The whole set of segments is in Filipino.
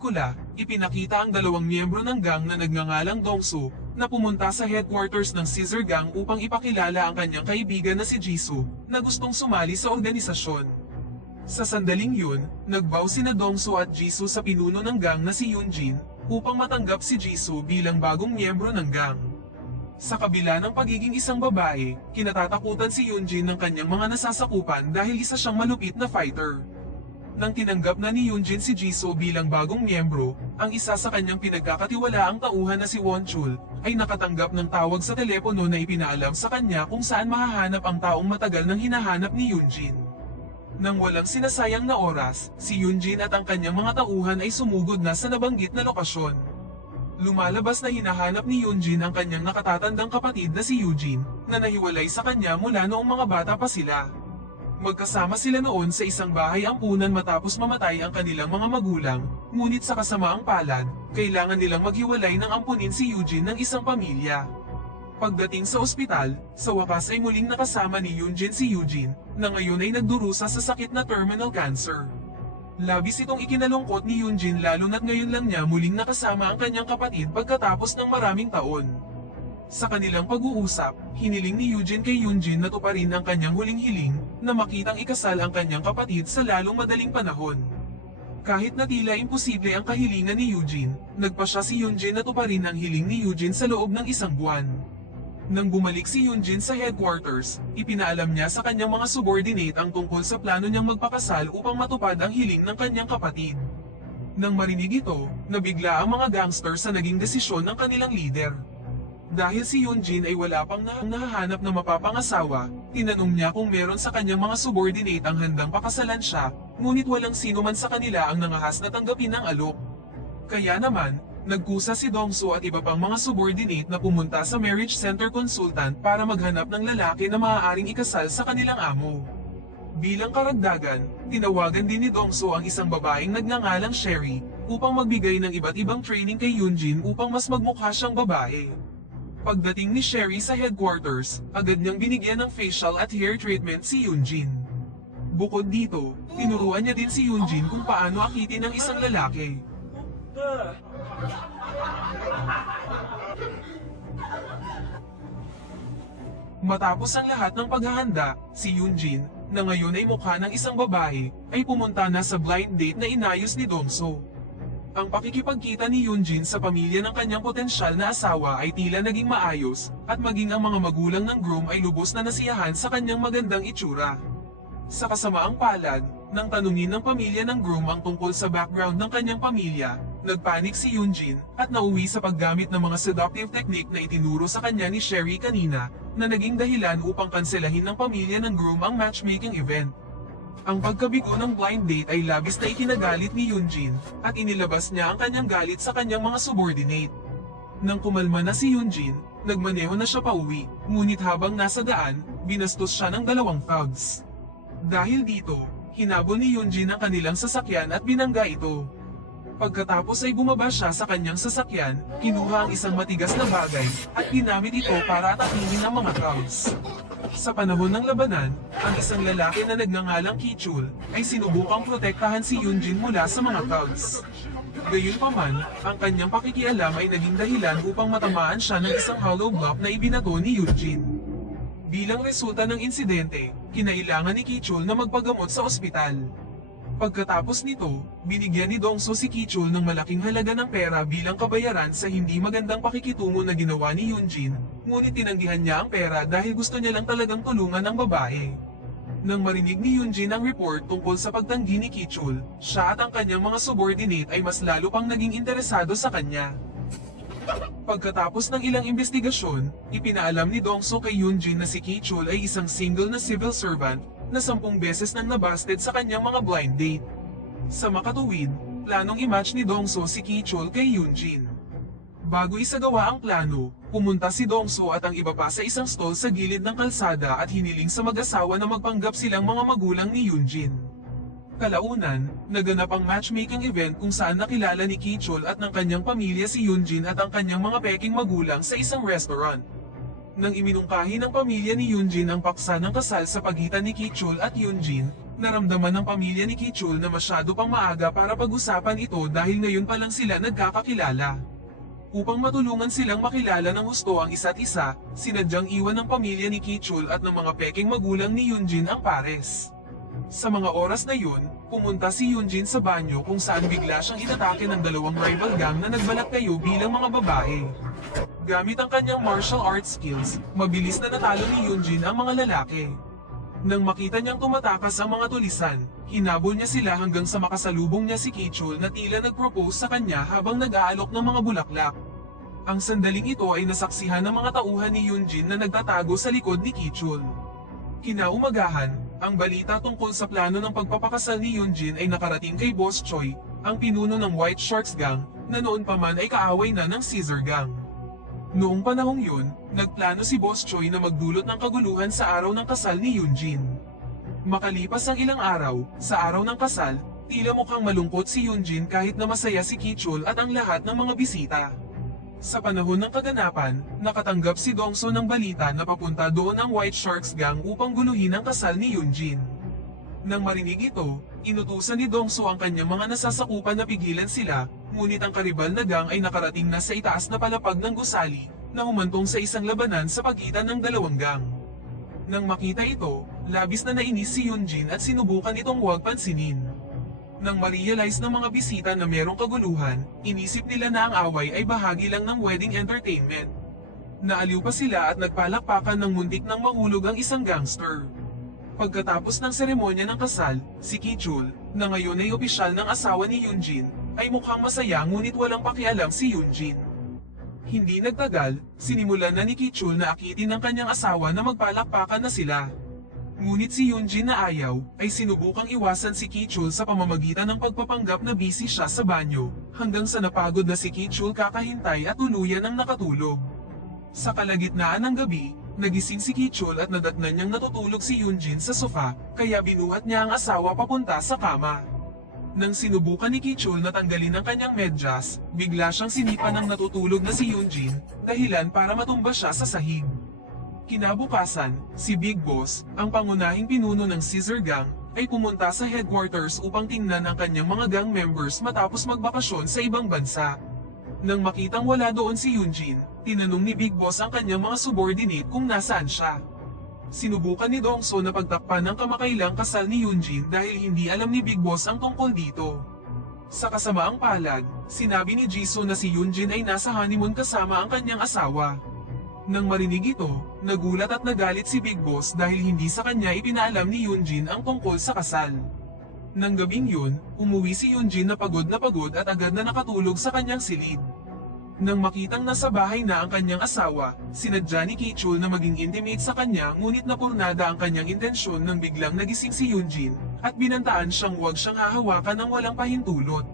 pelikula, ipinakita ang dalawang miyembro ng gang na nagngangalang Dongsu, na pumunta sa headquarters ng Scissor Gang upang ipakilala ang kanyang kaibigan na si Jisoo, na gustong sumali sa organisasyon. Sa sandaling yun, nagbow sina Dongsu at Jisoo sa pinuno ng gang na si Yoonjin, upang matanggap si Jisoo bilang bagong miyembro ng gang. Sa kabila ng pagiging isang babae, kinatatakutan si Yoonjin ng kanyang mga nasasakupan dahil isa siyang malupit na fighter. Nang tinanggap na ni Yoonjin si Jisoo bilang bagong miyembro, ang isa sa kanyang pinagkakatiwalaang tauhan na si Wonchul, ay nakatanggap ng tawag sa telepono na ipinaalam sa kanya kung saan mahahanap ang taong matagal nang hinahanap ni Yoonjin. Nang walang sinasayang na oras, si Yoonjin at ang kanyang mga tauhan ay sumugod na sa nabanggit na lokasyon. Lumalabas na hinahanap ni Yoonjin ang kanyang nakatatandang kapatid na si Eugene, na nahiwalay sa kanya mula noong mga bata pa sila. Magkasama sila noon sa isang bahay ampunan matapos mamatay ang kanilang mga magulang, ngunit sa kasamaang palad, kailangan nilang maghiwalay ng ampunin si Eugene ng isang pamilya. Pagdating sa ospital, sa wakas ay muling nakasama ni Yoonjin si Eugene, na ngayon ay nagdurusa sa sakit na terminal cancer. Labis itong ikinalungkot ni Yoonjin lalo na't ngayon lang niya muling nakasama ang kanyang kapatid pagkatapos ng maraming taon. Sa kanilang pag-uusap, hiniling ni Eugene kay Yoonjin na tuparin ang kanyang huling hiling, na makitang ikasal ang kanyang kapatid sa lalong madaling panahon. Kahit na tila imposible ang kahilingan ni Eugene, nagpasya si Yoonjin na tuparin ang hiling ni Eugene sa loob ng isang buwan. Nang bumalik si Yoonjin sa headquarters, ipinaalam niya sa kanyang mga subordinate ang tungkol sa plano niyang magpakasal upang matupad ang hiling ng kanyang kapatid. Nang marinig ito, nabigla ang mga gangster sa naging desisyon ng kanilang leader. Dahil si Yoonjin ay wala pang nahahanap na mapapangasawa, tinanong niya kung meron sa kanyang mga subordinate ang handang pakasalan siya, ngunit walang sino man sa kanila ang nangahas na tanggapin ng alok. Kaya naman, nagkusa si Dongsu at iba pang mga subordinate na pumunta sa marriage center consultant para maghanap ng lalaki na maaaring ikasal sa kanilang amo. Bilang karagdagan, tinawagan din ni Dongsu ang isang babaeng nagngangalang Sherry, upang magbigay ng iba't ibang training kay Yoonjin upang mas magmukha siyang babae. Pagdating ni Sherry sa headquarters, agad niyang binigyan ng facial at hair treatment si Yoonjin. Bukod dito, tinuruan niya din si Yoonjin kung paano akitin ang isang lalaki. Matapos ang lahat ng paghahanda, si Yoonjin, na ngayon ay mukha ng isang babae, ay pumunta na sa blind date na inayos ni Dongso. Ang pakikipagkita ni Yoonjin sa pamilya ng kanyang potensyal na asawa ay tila naging maayos, at maging ang mga magulang ng groom ay lubos na nasiyahan sa kanyang magandang itsura. Sa kasamaang palad, nang tanungin ng pamilya ng groom ang tungkol sa background ng kanyang pamilya, nagpanik si Yoonjin at nauwi sa paggamit ng mga seductive technique na itinuro sa kanya ni Sherry kanina, na naging dahilan upang kanselahin ng pamilya ng groom ang matchmaking event. Ang pagkabigo ng blind date ay labis na ikinagalit ni Yoonjin, at inilabas niya ang kanyang galit sa kanyang mga subordinate. Nang kumalma na si Yoonjin, nagmaneho na siya pauwi, ngunit habang nasa daan, binastos siya ng 2 thugs. Dahil dito, hinabol ni Yoonjin ang kanilang sasakyan at binangga ito. Pagkatapos ay bumaba siya sa kanyang sasakyan, kinuha ang isang matigas na bagay, at ginamit ito para atakihin ang mga thugs. Sa panahon ng labanan, ang isang lalaki na nagngangalang Kichul, ay sinubukang protektahan si Yoonjin mula sa mga thugs. Gayunpaman, ang kanyang pakikialam ay naging dahilan upang matamaan siya ng isang hollow block na ibinato ni Yoonjin. Bilang resulta ng insidente, kinailangan ni Kichul na magpagamot sa ospital. Pagkatapos nito, binigyan ni Dongso si Kichul ng malaking halaga ng pera bilang kabayaran sa hindi magandang pakikitungo na ginawa ni Yoonjin, ngunit tinanggihan niya ang pera dahil gusto niya lang talagang tulungan ang babae. Nang marinig ni Yoonjin ang report tungkol sa pagtanggi ni Kichul, siya at ang kanyang mga subordinate ay mas lalo pang naging interesado sa kanya. Pagkatapos ng ilang investigasyon, ipinaalam ni Dongso kay Yoonjin na si Kichul ay isang single na civil servant, na 10 beses nang nabasted sa kanyang mga blind date. Sa makatuwid, planong i-match ni Dongso si Kichul kay Yoonjin. Bago isagawa ang plano, pumunta si Dongso at ang iba pa sa isang stall sa gilid ng kalsada at hiniling sa mag-asawa na magpanggap silang mga magulang ni Yoonjin. Kalaunan, naganap ang matchmaking event kung saan nakilala ni Kichul at ng kanyang pamilya si Yoonjin at ang kanyang mga peking magulang sa isang restaurant. Nang iminungkahi ng pamilya ni Yoonjin ang paksa ng kasal sa pagitan ni Kichul at Yoonjin, Naramdaman ng pamilya ni Kichul na masyado pang maaga para pag-usapan ito dahil ngayon pa lang sila nagkakakilala. Upang matulungan silang makilala ng husto ang isa't isa, sinadyang iwan ng pamilya ni Kichul at ng mga peking magulang ni Yunjin ang pares. Sa mga oras na yun, pumunta si Yunjin sa banyo kung saan bigla siyang inatake ng dalawang rival gang na nagbalat kayo bilang mga babae. Gamit ang kanyang martial arts skills, mabilis na natalo ni Yunjin ang mga lalaki. Nang makita niyang tumatakas ang mga tulisan, hinabol niya sila hanggang sa makasalubong niya si Kichul na tila nag-propose sa kanya habang nag-aalok ng mga bulaklak. Ang sandaling ito ay nasaksihan ng mga tauhan ni Yunjin na nagtatago sa likod ni Kichul. Kinaumagahan, ang balita tungkol sa plano ng pagpapakasal ni Yunjin ay nakarating kay Boss Choi, ang pinuno ng White Sharks Gang, na noon pa man ay kaaway na ng Caesar Gang. Noong panahong yun, nagplano si Boss Choi na magdulot ng kaguluhan sa araw ng kasal ni Yunjin. Makalipas ang ilang araw, sa araw ng kasal, tila mukhang malungkot si Yunjin kahit na masaya si Kichul at ang lahat ng mga bisita. Sa panahon ng kaganapan, nakatanggap si Dongso ng balita na papunta doon ang White Sharks Gang upang guluhin ang kasal ni Yunjin. Nang marinig ito, inutusan ni Dongso ang kanyang mga nasasakupan na pigilan sila, ngunit ang karibal na gang ay nakarating na sa itaas na palapag ng gusali, na humantong sa isang labanan sa pagitan ng dalawang gang. Nang makita ito, labis na nainis si Yunjin at sinubukan itong huwag pansinin. Nang ma-realize ng mga bisita na merong kaguluhan, inisip nila na ang away ay bahagi lang ng wedding entertainment. Naaliw pa sila at nagpalakpakan ng muntik nang mahulog ang isang gangster. Pagkatapos ng seremonya ng kasal, si Kichul, na ngayon ay opisyal ng asawa ni Yunjin, ay mukhang masaya ngunit walang pakialam si Yunjin. Hindi nagtagal, sinimulan na ni Kichul na akitin ng kanyang asawa na magpalakpakan na sila. Ngunit si Yunjin na ayaw, ay sinubukang iwasan si Kichul sa pamamagitan ng pagpapanggap na busy siya sa banyo, hanggang sa napagod na si Kichul kakahintay at tuluyan ang nakatulog. Sa kalagitnaan ng gabi, nagising si Kichul at nadatnan niyang natutulog si Yunjin sa sofa, kaya binuhat niya ang asawa papunta sa kama. Nang sinubukan ni Kichul na tanggalin ang kanyang medyas, bigla siyang sinipa ng natutulog na si Yunjin, dahilan para matumba siya sa sahig. Kinabukasan, si Big Boss, ang pangunahing pinuno ng Caesar Gang, ay pumunta sa headquarters upang tingnan ang kanyang mga gang members matapos magbakasyon sa ibang bansa. Nang makitang wala doon si Yunjin, tinanong ni Big Boss ang kanyang mga subordinate kung nasaan siya. Sinubukan ni Dongso na pagtakpan ng kamakailang kasal ni Yunjin dahil hindi alam ni Big Boss ang tungkol dito. Sa kasamaang palad, sinabi ni Jisoo na si Yunjin ay nasa honeymoon kasama ang kanyang asawa. Nang marinig ito, nagulat at nagalit si Big Boss dahil hindi sa kanya ipinaalam ni Yunjin ang tungkol sa kasal. Nang gabing yun, umuwi si Yunjin na pagod at agad na nakatulog sa kanyang silid. Nang makitang nasa bahay na ang kanyang asawa, sinadya ni Kichul na maging intimate sa kanya ngunit napurnada ang kanyang intensyon nang biglang nagising si Yunjin, at binantaan siyang huwag siyang hahawakan ng walang pahintulot.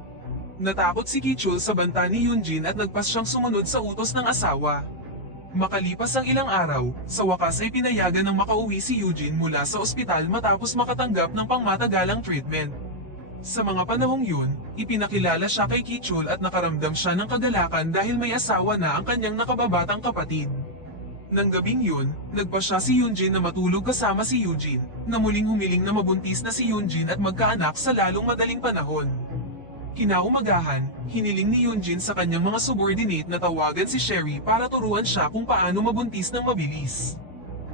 Natakot si Kichul sa banta ni Yunjin at nagpas siyang sumunod sa utos ng asawa. Makalipas ang ilang araw, sa wakas ay pinayagan ng makauwi si Yunjin mula sa ospital matapos makatanggap ng pangmatagalang treatment. Sa mga panahong yun, ipinakilala siya kay Kichul at nakaramdam siya ng kagalakan dahil may asawa na ang kanyang nakababatang kapatid. Nang gabing yun, nagpasya si Yunjin na matulog kasama si Yujin, na muling humiling na mabuntis na si Yunjin at magkaanak sa lalong madaling panahon. Kinaumagahan, hiniling ni Yunjin sa kanyang mga subordinate na tawagan si Sherry para turuan siya kung paano mabuntis ng mabilis.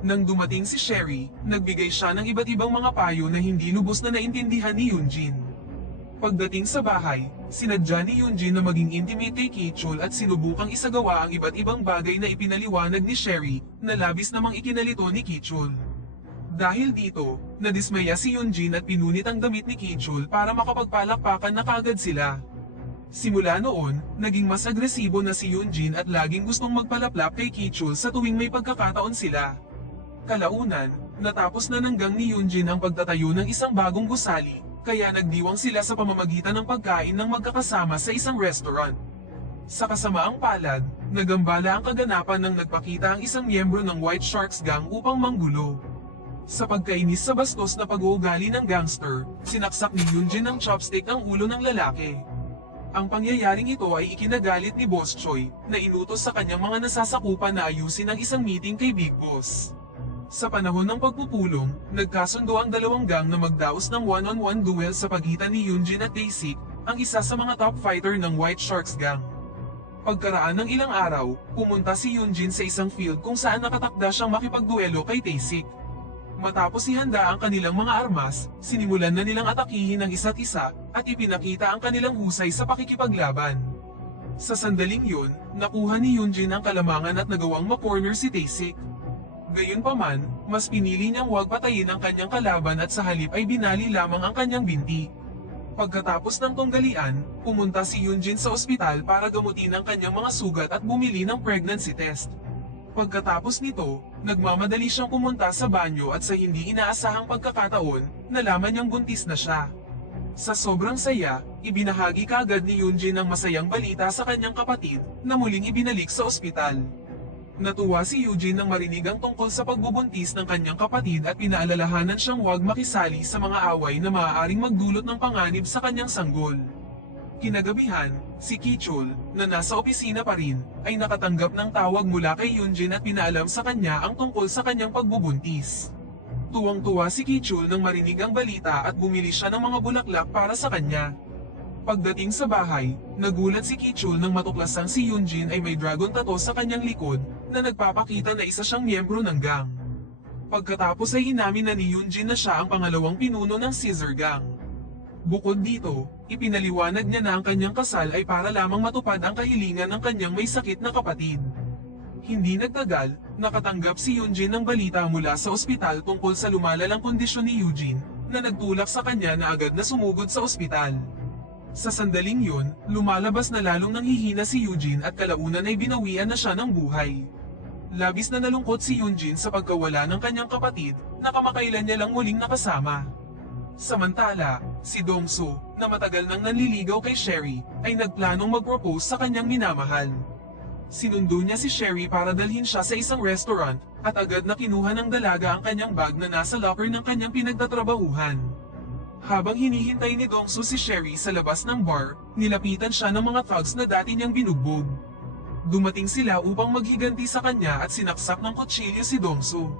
Nang dumating si Sherry, nagbigay siya ng iba't ibang mga payo na hindi lubos na naintindihan ni Yunjin. Pagdating sa bahay, sinadya ni Yunjin na maging intimate kay Kichul at sinubukang isagawa ang iba't ibang bagay na ipinaliwanag ni Sherry, na labis namang ikinalito ni Kichul. Dahil dito, nadismaya si Yunjin at pinunit ang damit ni Kichul para makapagpalakpakan na kaagad sila. Simula noon, naging mas agresibo na si Yunjin at laging gustong magpalaplap kay Kichul sa tuwing may pagkakataon sila. Kalaunan, natapos na ng gang ni Yunjin ang pagtatayo ng isang bagong gusali, kaya nagdiwang sila sa pamamagitan ng pagkain ng magkakasama sa isang restaurant. Sa kasamaang palad, nagambala ang kaganapan nang nagpakita ang isang miyembro ng White Sharks Gang upang manggulo. Sa pagkainis sa bastos na pag-uugali ng gangster, sinaksak ni Yunjin ng chopstick ang ulo ng lalaki. Ang pangyayaring ito ay ikinagalit ni Boss Choi, na inutos sa kanyang mga nasasakupan na ayusin ang isang meeting kay Big Boss. Sa panahon ng pagpupulong, nagkasundo ang dalawang gang na magdaos ng one-on-one duel sa pagitan ni Yunjin at Taesik, ang isa sa mga top fighter ng White Sharks Gang. Pagkaraan ng ilang araw, pumunta si Yunjin sa isang field kung saan nakatakda siyang makipagduelo kay Taesik. Matapos ihanda ang kanilang mga armas, sinimulan na nilang atakihin ang isa't isa at ipinakita ang kanilang husay sa pakikipaglaban. Sa sandaling yun, nakuha ni Yunjin ang kalamangan at nagawang ma-corner si Taesik. Gayunpaman, mas pinili niyang huwag patayin ang kanyang kalaban at sa halip ay binali lamang ang kanyang binti. Pagkatapos ng tunggalian, pumunta si Yunjin sa ospital para gamutin ang kanyang mga sugat at bumili ng pregnancy test. Pagkatapos nito, nagmamadali siyang pumunta sa banyo at sa hindi inaasahang pagkakataon, nalaman niyang buntis na siya. Sa sobrang saya, ibinahagi kaagad ni Yunjin ang masayang balita sa kanyang kapatid na muling ibinalik sa ospital. Natuwa si Yunjin nang marinig ang tungkol sa pagbubuntis ng kanyang kapatid at pinaalalahanan siyang huwag makisali sa mga away na maaaring magdulot ng panganib sa kanyang sanggol. Kinagabihan, si Kichul, na nasa opisina pa rin, ay nakatanggap ng tawag mula kay Yunjin at pinaalam sa kanya ang tungkol sa kanyang pagbubuntis. Tuwang-tuwa si Kichul nang marinig ang balita at bumili siya ng mga bulaklak para sa kanya. Pagdating sa bahay, nagulat si Kichul nang matuklasang si Yunjin ay may dragon tattoo sa kanyang likod na nagpapakita na isa siyang miyembro ng gang. Pagkatapos ay inamin na ni Yunjin na siya ang pangalawang pinuno ng Scissor Gang. Bukod dito, ipinaliwanag niya na ang kanyang kasal ay para lamang matupad ang kahilingan ng kanyang may sakit na kapatid. Hindi nagtagal, nakatanggap si Yunjin ng balita mula sa ospital tungkol sa lumalalang kondisyon ni Eugene na nagtulak sa kanya na agad na sumugod sa ospital. Sa sandaling yun, lumalabas na lalong nanghihina si Yunjin at kalaunan ay binawian na siya ng buhay. Labis na nalungkot si Yunjin sa pagkawala ng kanyang kapatid na kamakailan niya lang muling nakasama. Samantala, si Dongsu, na matagal nang nanliligaw kay Sherry, ay nagplanong mag-propose sa kanyang minamahal. Sinundo niya si Sherry para dalhin siya sa isang restaurant at agad na kinuha ng dalaga ang kanyang bag na nasa locker ng kanyang pinagtatrabahuhan. Habang hinihintay ni Dongsu si Sherry sa labas ng bar, nilapitan siya ng mga thugs na dati niyang binugbog. Dumating sila upang maghiganti sa kanya at sinaksak ng kutsilyo si Dongsu.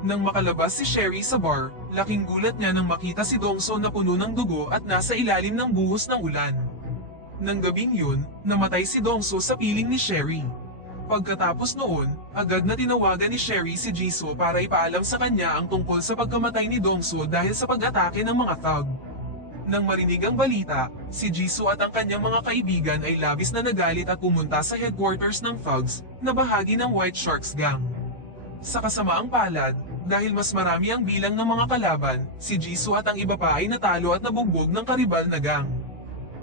Nang makalabas si Sherry sa bar, laking gulat niya nang makita si Dongsu na puno ng dugo at nasa ilalim ng buhos ng ulan. Nang gabing yun, namatay si Dongsu sa piling ni Sherry. Pagkatapos noon, agad na tinawagan ni Sherry si Jisoo para ipaalam sa kanya ang tungkol sa pagkamatay ni Dongsu dahil sa pag-atake ng mga thug. Nang marinig ang balita, si Jisoo at ang kanyang mga kaibigan ay labis na nagalit at pumunta sa headquarters ng thugs na bahagi ng White Sharks Gang. Sa kasamaang palad, dahil mas marami ang bilang ng mga kalaban, si Jisoo at ang iba pa ay natalo at nabugbog ng karibal na gang.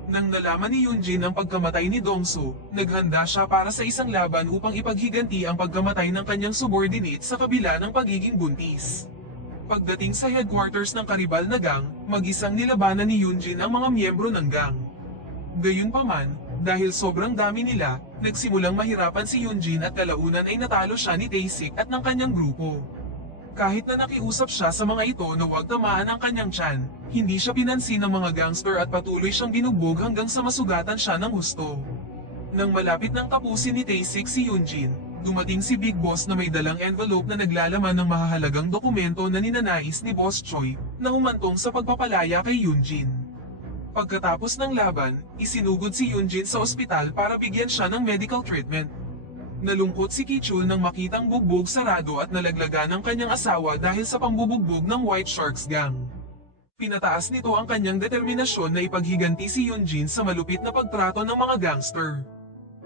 Nang nalaman ni Yunjin ang pagkamatay ni Dongsu, naghanda siya para sa isang laban upang ipaghiganti ang pagkamatay ng kanyang subordinate sa kabila ng pagiging buntis. Pagdating sa headquarters ng karibal na gang, mag-isang nilabanan ni Yunjin ang mga miyembro ng gang. Gayunpaman, dahil sobrang dami nila, nagsimulang mahirapan si Yunjin at kalaunan ay natalo siya ni Taesik at ng kanyang grupo. Kahit na nakiusap siya sa mga ito na huwag tamaan ang kanyang tiyan, hindi siya pinansin ng mga gangster at patuloy siyang binugbog hanggang sa masugatan siya ng husto. Nang malapit nang tapusin ni Taesik si Yunjin, dumating si Big Boss na may dalang envelope na naglalaman ng mahahalagang dokumento na ninanais ni Boss Choi na humantong sa pagpapalaya kay Yunjin. Pagkatapos ng laban, isinugod si Yunjin sa ospital para bigyan siya ng medical treatment. Nalungkot si Kichul nang makitang bugbog sarado at nalaglagan ng kanyang asawa dahil sa pambubugbog ng White Sharks Gang. Pinataas nito ang kanyang determinasyon na ipaghiganti si Yunjin sa malupit na pagtrato ng mga gangster.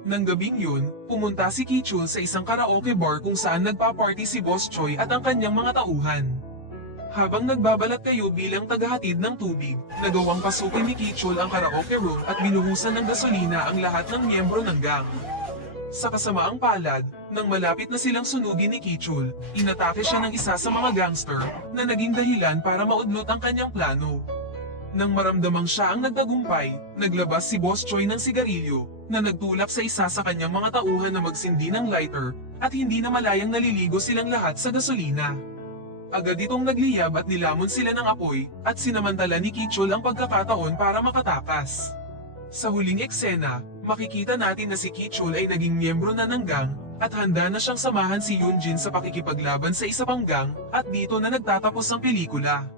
Nang gabing yun, pumunta si Kichul sa isang karaoke bar kung saan nagpa-party si Boss Choi at ang kanyang mga tauhan. Habang nagbabalat kayo bilang tagahatid ng tubig, nagawang pasukin ni Kichul ang karaoke room at binuhusan ng gasolina ang lahat ng miyembro ng gang. Sa kasamaang palad, nang malapit na silang sunugin ni Kichul, inatake siya ng isa sa mga gangster na naging dahilan para maudlot ang kanyang plano. Nang maramdamang siya ang nagtagumpay, naglabas si Boss Choi ng sigarilyo na nagtulak sa isa sa kanyang mga tauhan na magsindi ng lighter at hindi na malayang naliligo silang lahat sa gasolina. Agad itong nagliyab at nilamon sila ng apoy at sinamantala ni Kichul ang pagkakataon para makatakas. Sa huling eksena, makikita natin na si Kichul ay naging miyembro na ng gang at handa na siyang samahan si Yoonjin sa pakikipaglaban sa isa pang gang, at dito na nagtatapos ang pelikula.